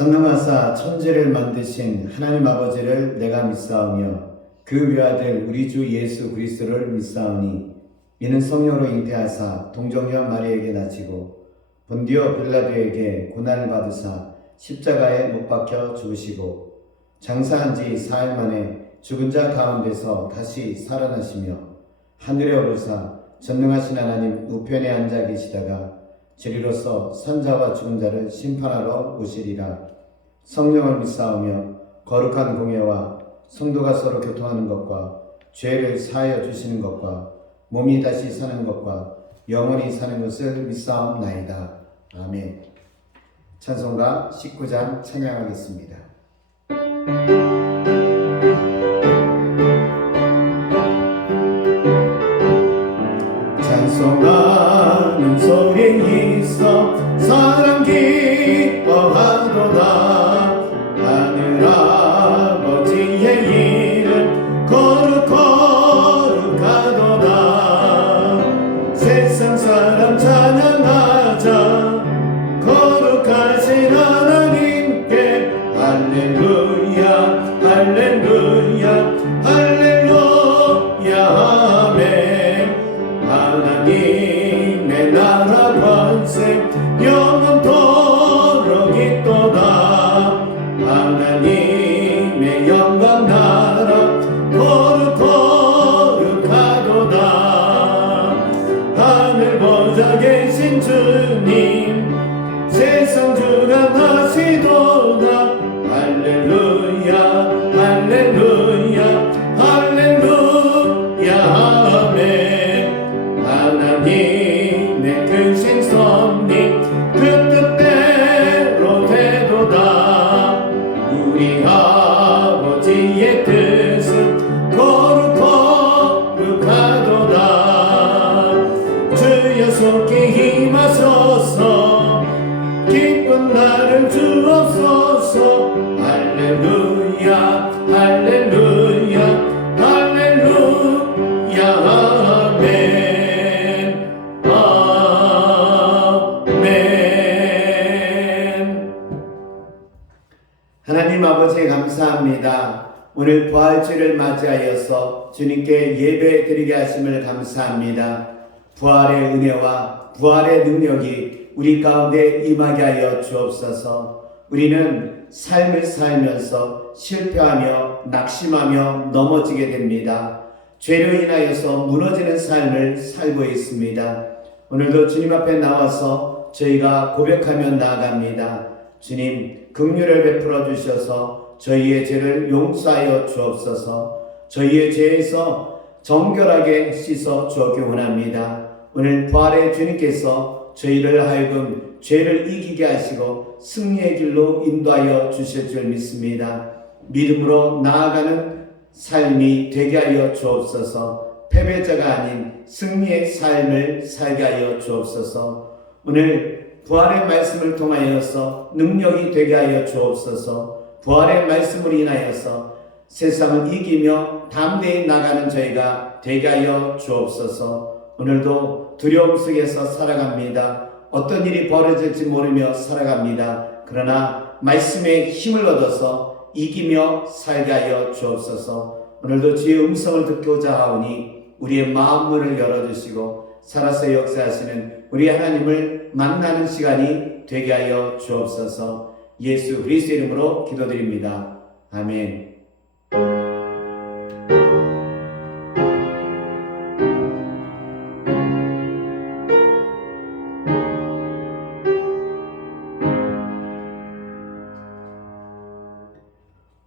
전능하사 천지를 만드신 하나님 아버지를 내가 믿사오며 그 외아들 우리 주 예수 그리스도를 믿사오니 이는 성령으로 잉태하사 동정녀 마리에게 낳으시고 본디오 빌라도에게 고난을 받으사 십자가에 못 박혀 죽으시고 장사한 지 4일 만에 죽은 자 가운데서 다시 살아나시며 하늘에 오르사 전능하신 하나님 우편에 앉아 계시다가 저리로서 산자와 죽은 자를 심판하러 오시리라. 성령을 믿사오며 거룩한 공예와 성도가 서로 교통하는 것과 죄를 사하여 주시는 것과 몸이 다시 사는 것과 영원히 사는 것을 믿사옵나이다. 아멘. 찬송가 19장 찬양하겠습니다. 찬송하는 소리 있어 사랑 기뻐하도다. 하늘 아버지의 이름 거룩하도다. 세상 사람 찬양하자 거룩하신 하나님께 할렐루야 할렐루야 할렐루야 아멘. 하나님의 나라 권세 영원토록 있도다. 하나님의 영광 나라 거룩하도다. 하늘 보좌 계신 주님 세상 주관하시도다. 할렐루야 할렐루야 할렐루야 아멘. 하나님의 크신 섭리 그 뜻대로 되도다. 우리 아버지의 뜻은 거룩하도다. 주여 속히 힘하소서 기쁜 날을 주옵소서. 할렐루야 할렐루야 할렐루야 아멘 아멘. 하나님 아버지 감사합니다. 오늘 부활주를 맞이하여서 주님께 예배 드리게 하심을 감사합니다. 부활의 은혜와 부활의 능력이 우리 가운데 임하게 하여 주옵소서. 우리는 삶을 살면서 실패하며 낙심하며 넘어지게 됩니다. 죄로 인하여서 무너지는 삶을 살고 있습니다. 오늘도 주님 앞에 나와서 저희가 고백하며 나아갑니다. 주님, 긍휼을 베풀어 주셔서 저희의 죄를 용서하여 주옵소서. 저희의 죄에서 정결하게 씻어 주옵기 원합니다. 오늘 부활의 주님께서 저희를 하여금 죄를 이기게 하시고 승리의 길로 인도하여 주실 줄 믿습니다. 믿음으로 나아가는 삶이 되게 하여 주옵소서. 패배자가 아닌 승리의 삶을 살게 하여 주옵소서. 오늘 부활의 말씀을 통하여서 능력이 되게 하여 주옵소서. 부활의 말씀으로 인하여서 세상을 이기며 담대히 나가는 저희가 되게 하여 주옵소서. 오늘도 두려움 속에서 살아갑니다. 어떤 일이 벌어질지 모르며 살아갑니다. 그러나 말씀의 힘을 얻어서 이기며 살게 하여 주옵소서. 오늘도 주의 음성을 듣고자 하오니 우리의 마음문을 열어주시고 살아서 역사하시는 우리 하나님을 만나는 시간이 되게 하여 주옵소서. 예수 그리스도 이름으로 기도드립니다. 아멘.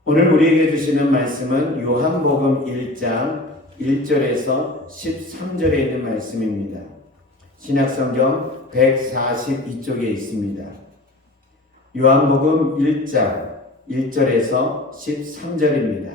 오늘 우리에게 주시는 말씀은 요한복음 1장 1절에서 13절에 있는 말씀입니다. 신약성경 142쪽에 있습니다. 요한복음 1장 1절에서 13절입니다.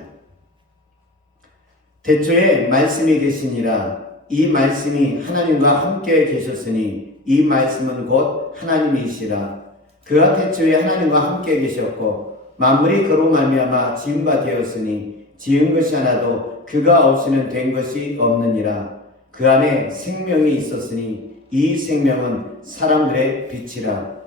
태초에 말씀이 계시니라. 이 말씀이 하나님과 함께 계셨으니 이 말씀은 곧 하나님이시라. 그가 태초에 하나님과 함께 계셨고 만물이 그로 말미암아 지은 바 되었으니 지은 것이 하나도 그가 없이는 된 것이 없느니라. 그 안에 생명이 있었으니 이 생명은 사람들의 빛이라.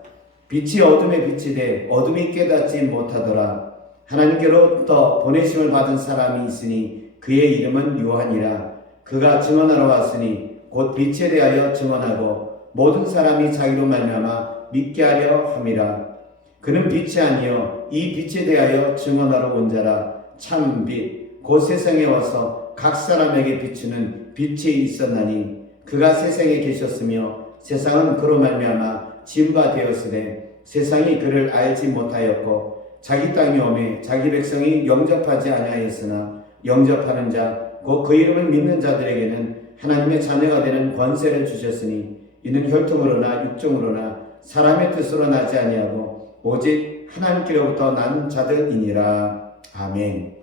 빛이 어둠에 빛이 돼 어둠이 깨닫지 못하더라. 하나님께로부터 보내심을 받은 사람이 있으니 그의 이름은 요한이라. 그가 증언하러 왔으니 곧 빛에 대하여 증언하고 모든 사람이 자기로 말미암아 믿게 하려 함이라. 그는 빛이 아니요 이 빛에 대하여 증언하러 온 자라. 참 빛 곧 세상에 와서 각 사람에게 비추는 빛이 있었나니 그가 세상에 계셨으며 세상은 그로 말미암아 지은 바 되었으되 세상이 그를 알지 못하였고 자기 땅에 오매 자기 백성이 영접하지 아니하였으나 영접하는 자 곧 그 이름을 믿는 자들에게는 하나님의 자녀가 되는 권세를 주셨으니 이는 혈통으로나 육정으로나 사람의 뜻으로 나지 아니하고 오직 하나님께로부터 난 자들이니라. 아멘.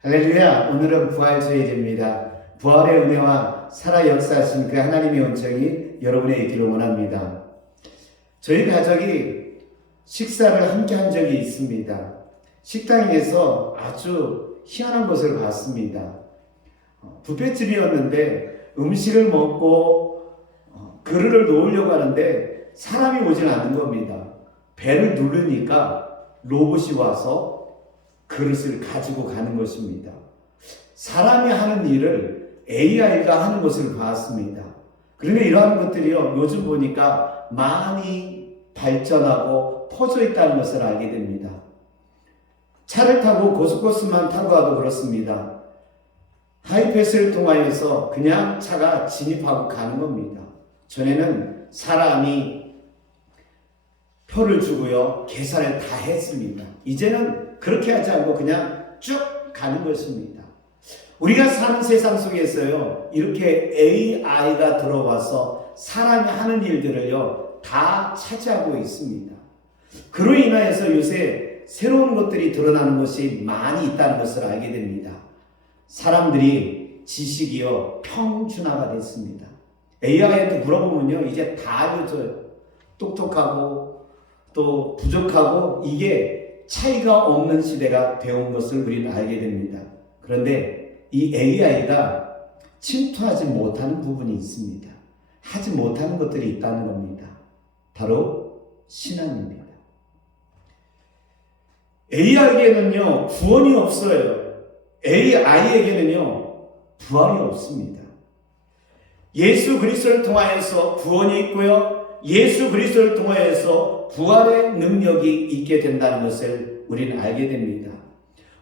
할렐루야. 오늘은 부활주일입니다. 부활의 은혜와 살아 역사하신 그 하나님의 은총이 여러분의 있기를 원합니다. 저희 가족이 식사를 함께 한 적이 있습니다. 식당에서 아주 희한한 것을 봤습니다. 뷔페집이었는데 음식을 먹고 그릇을 놓으려고 하는데 사람이 오진 않는 겁니다. 배를 누르니까 로봇이 와서 그릇을 가지고 가는 것입니다. 사람이 하는 일을 AI가 하는 것을 봤습니다. 그런데 이러한 것들이요, 요즘 보니까 많이 발전하고 퍼져 있다는 것을 알게 됩니다. 차를 타고 고속버스만 타고 가도 그렇습니다. 하이패스를 통하여서 그냥 차가 진입하고 가는 겁니다. 전에는 사람이 표를 주고요, 계산을 다 했습니다. 이제는 그렇게 하지 않고 그냥 쭉 가는 것입니다. 우리가 사는 세상 속에서요, 이렇게 AI가 들어와서 사람이 하는 일들을요, 다 차지하고 있습니다. 그로 인하여서 요새 새로운 것들이 드러나는 것이 많이 있다는 것을 알게 됩니다. 사람들이 지식이요, 평준화가 됐습니다. AI한테 물어보면요, 이제 다 알려줘요. 똑똑하고 또 부족하고 이게 차이가 없는 시대가 되어온 것을 우리는 알게 됩니다. 그런데 이 AI가 침투하지 못하는 부분이 있습니다. 하지 못하는 것들이 있다는 겁니다. 바로 신앙입니다. AI에게는요, 구원이 없어요. AI에게는요, 부활이 없습니다. 예수 그리스도를 통하여서 구원이 있고요, 예수 그리스도를 통하여서 부활의 능력이 있게 된다는 것을 우리는 알게 됩니다.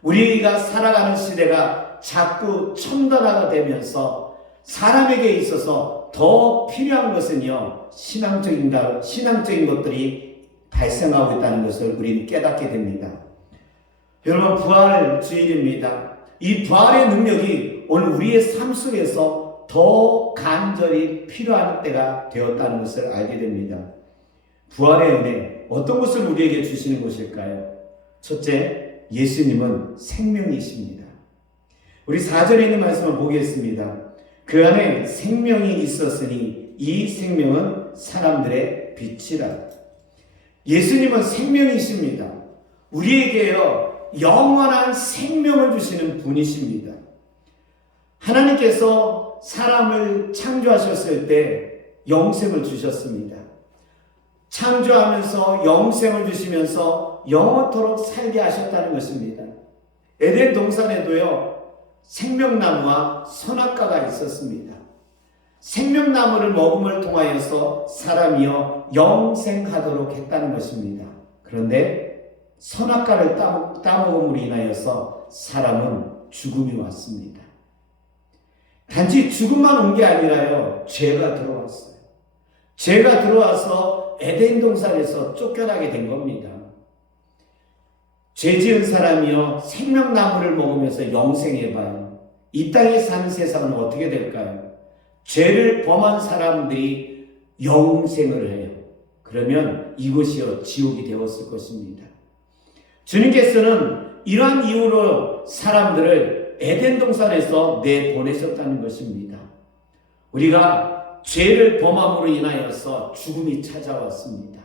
우리가 살아가는 시대가 자꾸 첨단화가 되면서 사람에게 있어서 더 필요한 것은요, 신앙적인 것들이 발생하고 있다는 것을 우리는 깨닫게 됩니다. 여러분, 부활 주일입니다. 이 부활의 능력이 오늘 우리의 삶 속에서 더 간절히 필요한 때가 되었다는 것을 알게 됩니다. 부활의 은혜, 어떤 것을 우리에게 주시는 것일까요? 첫째, 예수님은 생명이십니다. 우리 4절에 있는 말씀을 보겠습니다. 그 안에 생명이 있었으니 이 생명은 사람들의 빛이라. 예수님은 생명이십니다. 우리에게요, 영원한 생명을 주시는 분이십니다. 하나님께서 사람을 창조하셨을 때 영생을 주셨습니다. 창조하면서 영생을 주시면서 영원토록 살게 하셨다는 것입니다. 에덴 동산에도요, 생명나무와 선악과가 있었습니다. 생명나무를 먹음을 통하여서 사람이요, 영생하도록 했다는 것입니다. 그런데 선악과를 따먹음으로 인하여서 사람은 죽음이 왔습니다. 단지 죽음만 온 게 아니라요, 죄가 들어왔어요. 죄가 들어와서 에덴 동산에서 쫓겨나게 된 겁니다. 죄 지은 사람이요, 생명나무를 먹으면서 영생해봐요. 이 땅에 사는 세상은 어떻게 될까요? 죄를 범한 사람들이 영생을 해요. 그러면 이곳이요, 지옥이 되었을 것입니다. 주님께서는 이러한 이유로 사람들을 에덴 동산에서 내보내셨다는 것입니다. 우리가 죄를 범함으로 인하여서 죽음이 찾아왔습니다.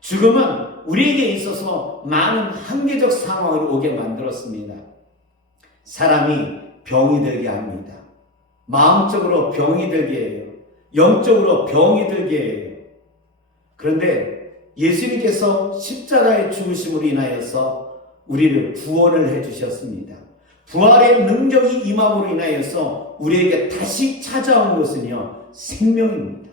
죽음은 우리에게 있어서 많은 한계적 상황을 오게 만들었습니다. 사람이 병이 들게 합니다. 마음적으로 병이 들게 해요. 영적으로 병이 들게 해요. 그런데 예수님께서 십자가의 죽으심으로 인하여서 우리를 구원을 해주셨습니다. 부활의 능력이 임함으로 인하여서 우리에게 다시 찾아온 것은요, 생명입니다.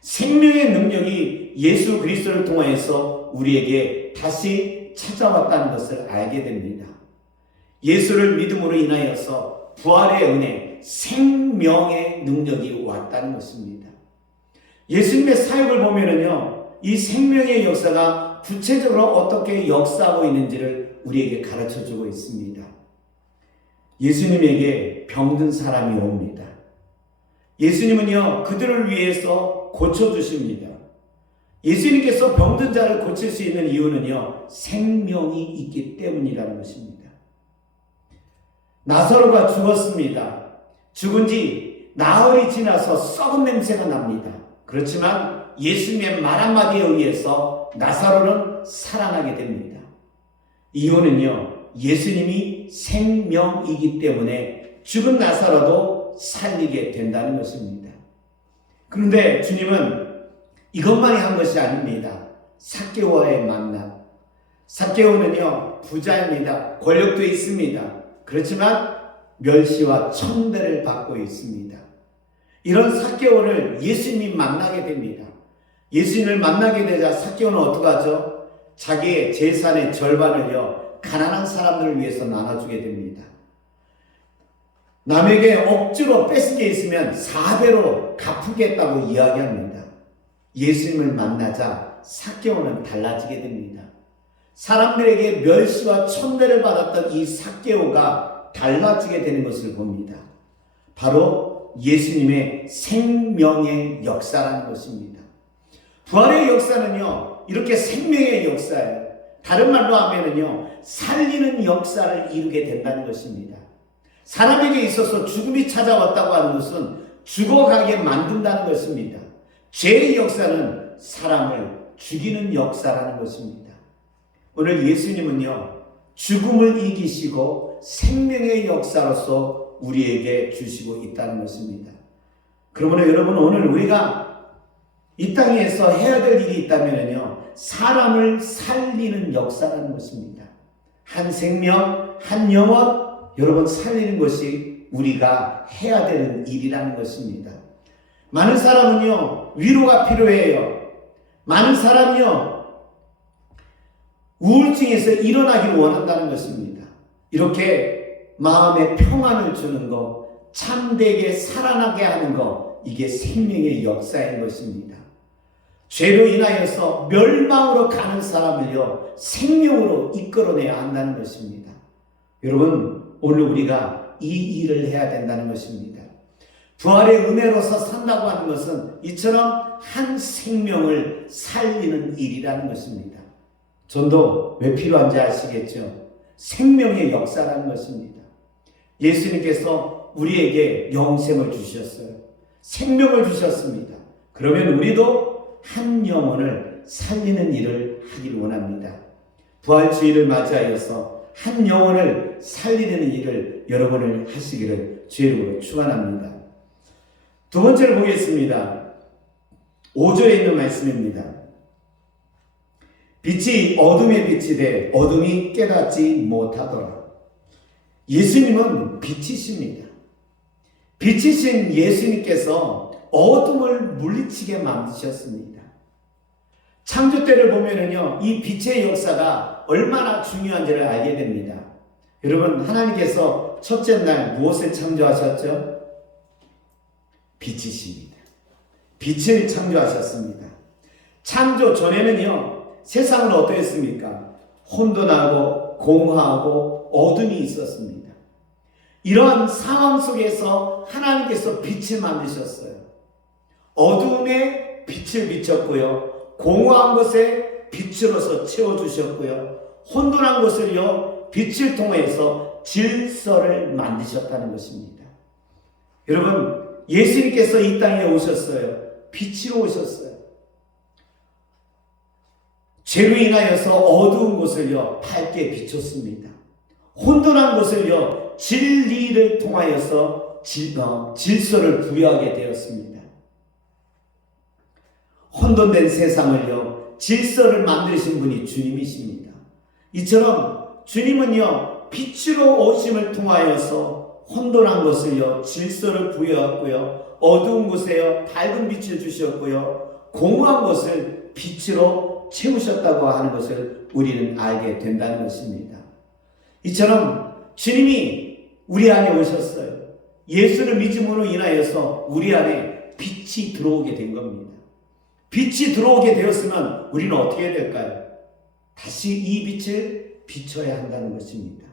생명의 능력이 예수 그리스도를 통하여서 우리에게 다시 찾아왔다는 것을 알게 됩니다. 예수를 믿음으로 인하여서 부활의 은혜, 생명의 능력이 왔다는 것입니다. 예수님의 사역을 보면은요, 이 생명의 역사가 구체적으로 어떻게 역사하고 있는지를 우리에게 가르쳐 주고 있습니다. 예수님에게 병든 사람이 옵니다. 예수님은요, 그들을 위해서 고쳐주십니다. 예수님께서 병든 자를 고칠 수 있는 이유는요, 생명이 있기 때문이라는 것입니다. 나사로가 죽었습니다. 죽은 지 나흘이 지나서 썩은 냄새가 납니다. 그렇지만 예수님의 말 한마디에 의해서 나사로는 살아나게 됩니다. 이유는요, 예수님이 생명이기 때문에 죽은 나사로도 살리게 된다는 것입니다. 그런데 주님은 이것만이 한 것이 아닙니다. 삭개오와의 만남. 삭개오는요, 부자입니다. 권력도 있습니다. 그렇지만 멸시와 천대를 받고 있습니다. 이런 삭개오를 예수님이 만나게 됩니다. 예수님을 만나게 되자 삭개오는 어떡하죠? 자기의 재산의 절반을요, 가난한 사람들을 위해서 나눠주게 됩니다. 남에게 억지로 뺏은 게 있으면 4배로 갚겠다고 이야기합니다. 예수님을 만나자 삭개오는 달라지게 됩니다. 사람들에게 멸시와 천대를 받았던 이 삭개오가 달라지게 되는 것을 봅니다. 바로 예수님의 생명의 역사라는 것입니다. 부활의 역사는요, 이렇게 생명의 역사예요. 다른 말로 하면은요, 살리는 역사를 이루게 된다는 것입니다. 사람에게 있어서 죽음이 찾아왔다고 하는 것은 죽어가게 만든다는 것입니다. 죄의 역사는 사람을 죽이는 역사라는 것입니다. 오늘 예수님은요, 죽음을 이기시고 생명의 역사로서 우리에게 주시고 있다는 것입니다. 그러므로 여러분, 오늘 우리가 이 땅에서 해야 될 일이 있다면요, 사람을 살리는 역사라는 것입니다. 한 생명, 한 영혼, 여러분 살리는 것이 우리가 해야 되는 일이라는 것입니다. 많은 사람은요, 위로가 필요해요. 많은 사람이요, 우울증에서 일어나기를 원한다는 것입니다. 이렇게 마음에 평안을 주는 것, 참되게 살아나게 하는 것, 이게 생명의 역사인 것입니다. 죄로 인하여서 멸망으로 가는 사람을요, 생명으로 이끌어내야 한다는 것입니다. 여러분, 오늘 우리가 이 일을 해야 된다는 것입니다. 부활의 은혜로서 산다고 하는 것은 이처럼 한 생명을 살리는 일이라는 것입니다. 전도 왜 필요한지 아시겠죠? 생명의 역사라는 것입니다. 예수님께서 우리에게 영생을 주셨어요. 생명을 주셨습니다. 그러면 우리도 한 영혼을 살리는 일을 하길 원합니다. 부활주의를 맞이하여서 한 영혼을 살리는 일을 여러분을 하시기를 주의 이름으로 축원합니다. 두 번째로 보겠습니다. 5절에 있는 말씀입니다. 빛이 어둠에 비치되 어둠이 깨닫지 못하더라. 예수님은 빛이십니다. 빛이신 예수님께서 어둠을 물리치게 만드셨습니다. 창조 때를 보면은요, 이 빛의 역사가 얼마나 중요한지를 알게 됩니다. 여러분, 하나님께서 첫째 날 무엇을 창조하셨죠? 빛이십니다. 빛을 창조하셨습니다. 창조 전에는요, 세상은 어떠했습니까? 혼돈하고 공허하고 어둠이 있었습니다. 이러한 상황 속에서 하나님께서 빛을 만드셨어요. 어둠에 빛을 비쳤고요, 공허한 것에 빛으로서 채워주셨고요, 혼돈한 것을요, 빛을 통해서 질서를 만드셨다는 것입니다. 여러분, 예수님께서 이 땅에 오셨어요. 빛으로 오셨어요. 죄로 인하여서 어두운 곳을요, 밝게 비췄습니다. 혼돈한 곳을요, 진리를 통하여서 질서를 부여하게 되었습니다. 혼돈된 세상을요, 질서를 만드신 분이 주님이십니다. 이처럼 주님은요, 빛으로 오심을 통하여서 혼돈한 것을요, 질서를 부여했고요, 어두운 곳에요, 밝은 빛을 주셨고요, 공허한 것을 빛으로 채우셨다고 하는 것을 우리는 알게 된다는 것입니다. 이처럼 주님이 우리 안에 오셨어요. 예수를 믿음으로 인하여서 우리 안에 빛이 들어오게 된 겁니다. 빛이 들어오게 되었으면 우리는 어떻게 해야 될까요? 다시 이 빛을 비춰야 한다는 것입니다.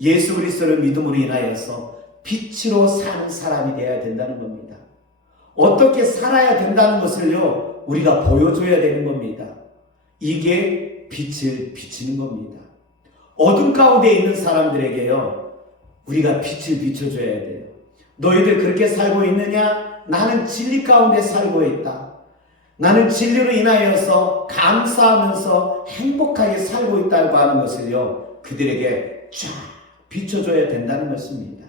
예수 그리스도를 믿음으로 인하여서 빛으로 사는 사람이 되어야 된다는 겁니다. 어떻게 살아야 된다는 것을요, 우리가 보여줘야 되는 겁니다. 이게 빛을 비치는 겁니다. 어둠 가운데 있는 사람들에게요, 우리가 빛을 비춰줘야 돼요. 너희들 그렇게 살고 있느냐? 나는 진리 가운데 살고 있다. 나는 진리로 인하여서 감사하면서 행복하게 살고 있다고 하는 것을요, 그들에게 쫙 비춰줘야 된다는 것입니다.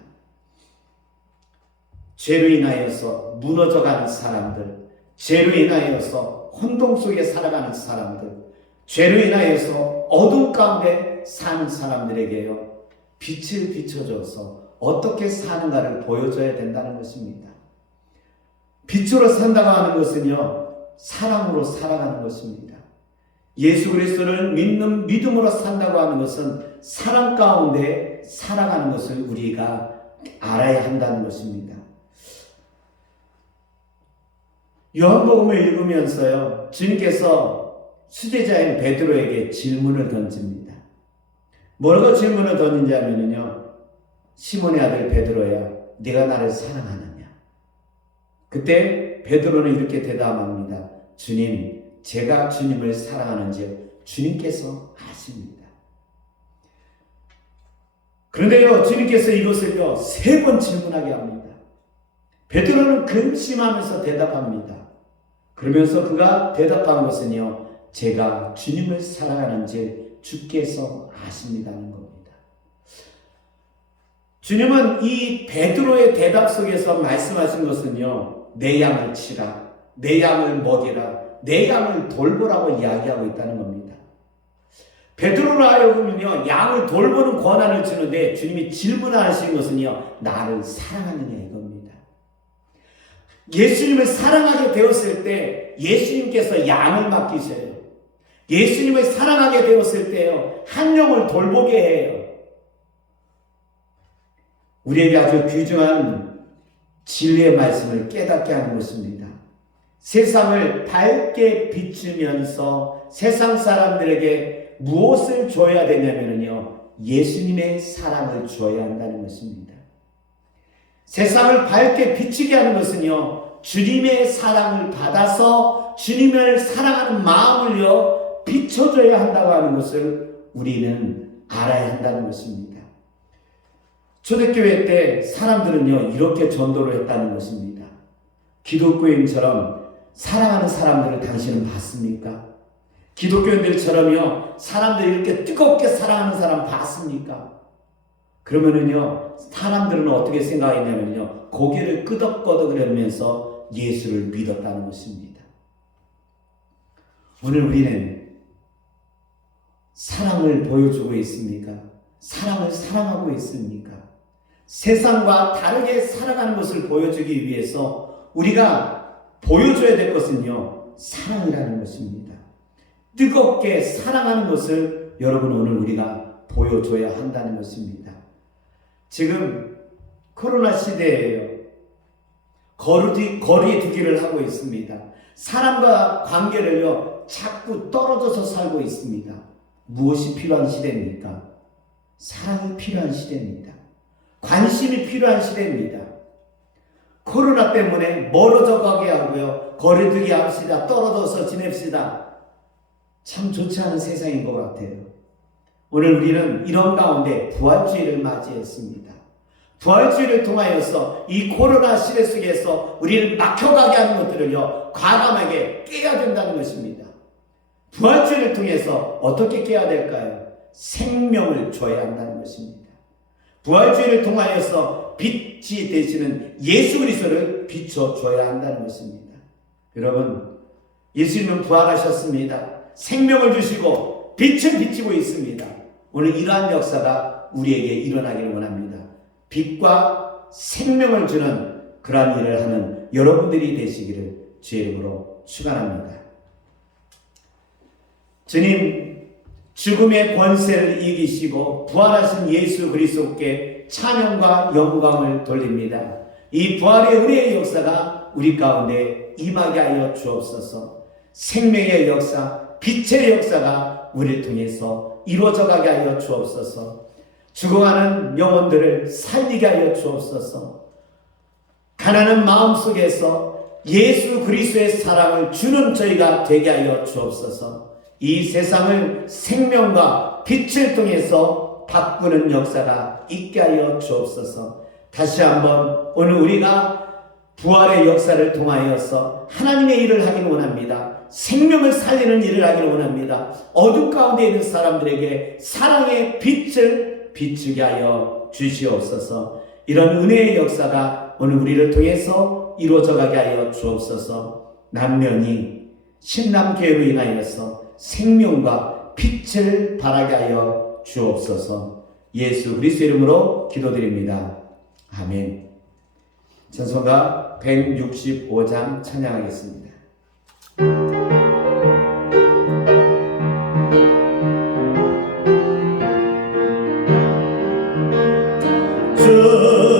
죄로 인하여서 무너져가는 사람들, 죄로 인하여서 혼동 속에 살아가는 사람들, 죄로 인하여서 어둠 가운데 사는 사람들에게요, 빛을 비춰줘서 어떻게 사는가를 보여줘야 된다는 것입니다. 빛으로 산다고 하는 것은요, 사랑으로 살아가는 것입니다. 예수 그리스도를 믿는 믿음으로 산다고 하는 것은 사랑 가운데 살아가는 것을 우리가 알아야 한다는 것입니다. 요한복음을 읽으면서요, 주님께서 수제자인 베드로에게 질문을 던집니다. 뭐라고 질문을 던지냐면요, 시몬의 아들 베드로야, 네가 나를 사랑하느냐? 그때 베드로는 이렇게 대답합니다. 주님, 제가 주님을 사랑하는지 주님께서 아십니다. 그런데요, 주님께서 이것을요, 3번 질문하게 합니다. 베드로는 근심하면서 대답합니다. 그러면서 그가 대답한 것은요, 제가 주님을 사랑하는지 주께서 아십니다는 겁니다. 주님은 이 베드로의 대답 속에서 말씀하신 것은요, 내 양을 치라, 내 양을 먹이라, 내 양을 돌보라고 이야기하고 있다는 겁니다. 베드로로 하여금은요, 양을 돌보는 권한을 주는데 주님이 질문하신 것은요, 나를 사랑하느냐 이겁니다. 예수님을 사랑하게 되었을 때 예수님께서 양을 맡기셔요. 예수님을 사랑하게 되었을 때요, 한 영을 돌보게 해요. 우리에게 아주 귀중한 진리의 말씀을 깨닫게 하는 것입니다. 세상을 밝게 비추면서 세상 사람들에게 무엇을 줘야 되냐면요, 예수님의 사랑을 줘야 한다는 것입니다. 세상을 밝게 비추게 하는 것은요, 주님의 사랑을 받아서 주님을 사랑하는 마음을요, 비춰줘야 한다고 하는 것을 우리는 알아야 한다는 것입니다. 초대교회 때 사람들은요, 이렇게 전도를 했다는 것입니다. 기독교인처럼 사랑하는 사람들을 당신은 봤습니까? 기독교인들처럼요, 사람들이 이렇게 뜨겁게 사랑하는 사람 봤습니까? 그러면은요, 사람들은 어떻게 생각했냐면요, 고개를 끄덕끄덕거리면서 예수를 믿었다는 것입니다. 오늘 우리는 사랑을 보여주고 있습니까? 사랑을 사랑하고 있습니까? 세상과 다르게 살아가는 것을 보여주기 위해서 우리가 보여줘야 될 것은요, 사랑이라는 것입니다. 뜨겁게 사랑하는 것을 여러분 오늘 우리가 보여줘야 한다는 것입니다. 지금 코로나 시대예요. 거리 두기를 하고 있습니다. 사람과 관계를요, 자꾸 떨어져서 살고 있습니다. 무엇이 필요한 시대입니까? 사랑이 필요한 시대입니다. 관심이 필요한 시대입니다. 코로나 때문에 멀어져 가게 하고요, 거리두기 합시다, 떨어져서 지냅시다. 참 좋지 않은 세상인 것 같아요. 오늘 우리는 이런 가운데 부활주의를 맞이했습니다. 부활주의를 통하여서 이 코로나 시대 속에서 우리를 막혀가게 하는 것들을요, 과감하게 깨야 된다는 것입니다. 부활주의를 통해서 어떻게 깨야 될까요? 생명을 줘야 한다는 것입니다. 부활주의를 통하여서 빛이 되시는 예수 그리스도를 비춰줘야 한다는 것입니다. 여러분, 예수님은 부활하셨습니다. 생명을 주시고 빛을 비치고 있습니다. 오늘 이러한 역사가 우리에게 일어나기를 원합니다. 빛과 생명을 주는 그러한 일을 하는 여러분들이 되시기를 주의 이름으로 축원합니다. 주님, 죽음의 권세를 이기시고 부활하신 예수 그리스도께 찬양과 영광을 돌립니다. 이 부활의 은혜의 역사가 우리 가운데 임하게 하여 주옵소서. 생명의 역사, 빛의 역사가 우리를 통해서 이루어져 가게 하여 주옵소서. 죽어가는 영혼들을 살리게 하여 주옵소서. 가난한 마음 속에서 예수 그리스도의 사랑을 주는 저희가 되게 하여 주옵소서. 이 세상을 생명과 빛을 통해서 바꾸는 역사가 있게 하여 주옵소서. 다시 한번 오늘 우리가 부활의 역사를 통하여서 하나님의 일을 하기를 원합니다. 생명을 살리는 일을 하기를 원합니다. 어둠 가운데 있는 사람들에게 사랑의 빛을 비추게 하여 주시옵소서. 이런 은혜의 역사가 오늘 우리를 통해서 이루어져 가게 하여 주옵소서. 남면이 신남교회로 인하여서 생명과 빛을 발하게 하여 주옵소서. 예수 그리스도 이름으로 기도드립니다. 아멘. 찬송가 165장 찬양하겠습니다.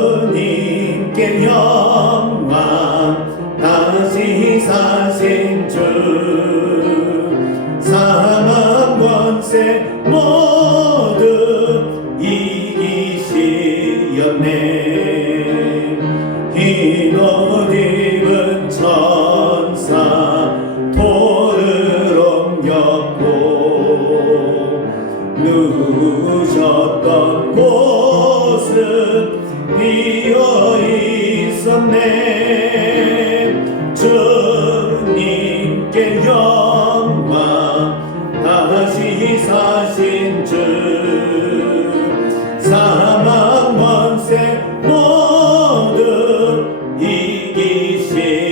주님께 영광 다시 사신 주 사망 권세 모두 이기시었네. 흰 옷 입은 천사 돌을 옮겼고 누우셨던 곳은 비어 있었네. 주님께 영광 다시 사신 주 사망 권세 모두 이기시었네.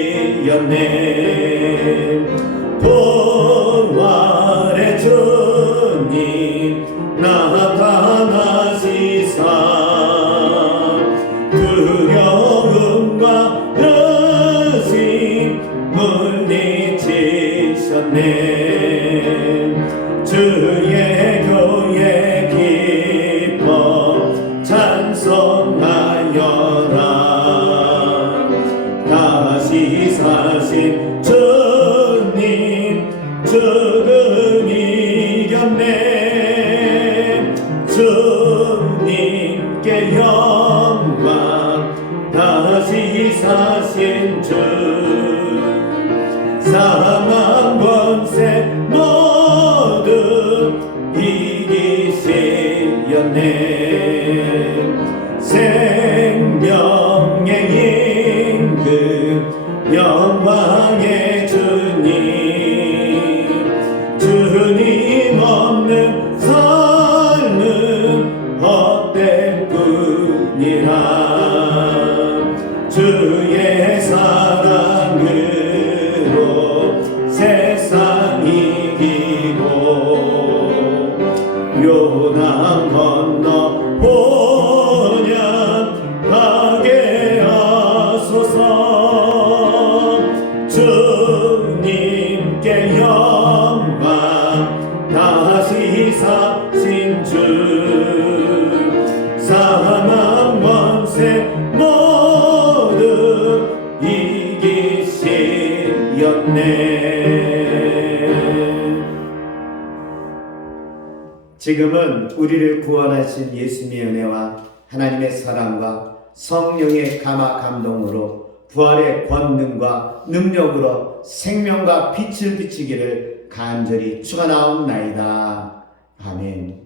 부활의 주님 나타나시사 두려움과 의심 물리치셨네. 주의 교회 기뻐 찬송하여라. 다시 사신 주님 죽음 이겼네. 주님께 영광 다시 사신 주 사망 권세 모두 이기시었네. 생명의 임금 영광의 주님 주님 없는 삶은 헛된 뿐이라. 주의 사랑으로 세상 이기고 요단 건너 본향하게 하소서. 주님께 영광 다시 사신 주 사망 권세 모두 이기시었네. 지금은 우리를 구원하신 예수님의 은혜와 하나님의 사랑과 성령의 감화 감동으로 부활의 권능과 능력으로 생명과 빛을 비치기를 간절히 축원하옵나이다. 아멘.